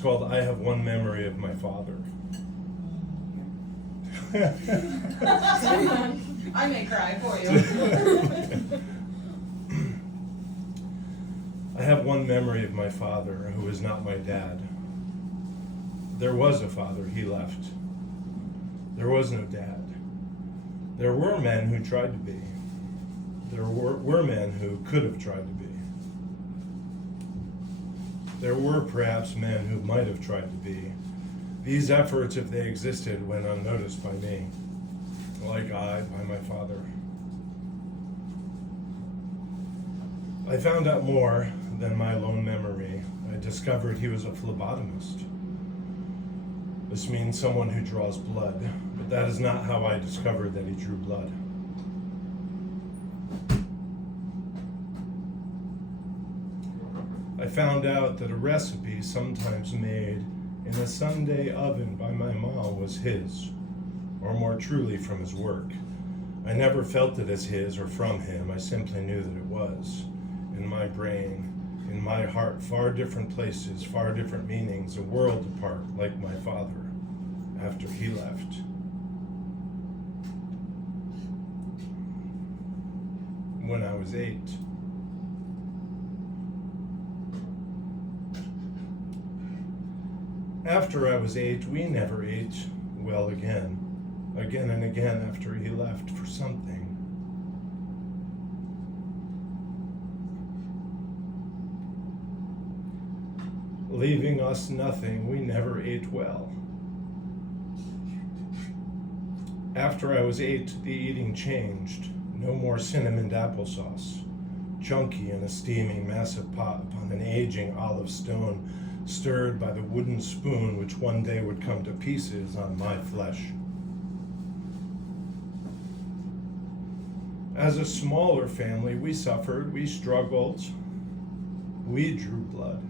called I Have One Memory of My Father. I may cry for you. I have one memory of my father who is not my dad. There was a father, he left. There was no dad. There were men who tried to be. There were men who could have tried to be. There were perhaps men who might have tried to be. These efforts, if they existed, went unnoticed by me, like I by my father. I found out more than my lone memory. I discovered he was a phlebotomist. This means someone who draws blood, but that is not how I discovered that he drew blood. I found out that a recipe sometimes made in a Sunday oven by my mom was his, or more truly from his work. I never felt it as his or from him. I simply knew that it was. In my brain, in my heart, far different places, far different meanings, a world apart, like my father, after he left. When I was 8. After I was 8, we never ate well again and again after he left for something. Leaving us nothing, we never ate well. After I was 8, the eating changed. No more cinnamoned applesauce, chunky in a steaming massive pot upon an aging olive stone, stirred by the wooden spoon which one day would come to pieces on my flesh. As a smaller family, we suffered, we struggled, we drew blood.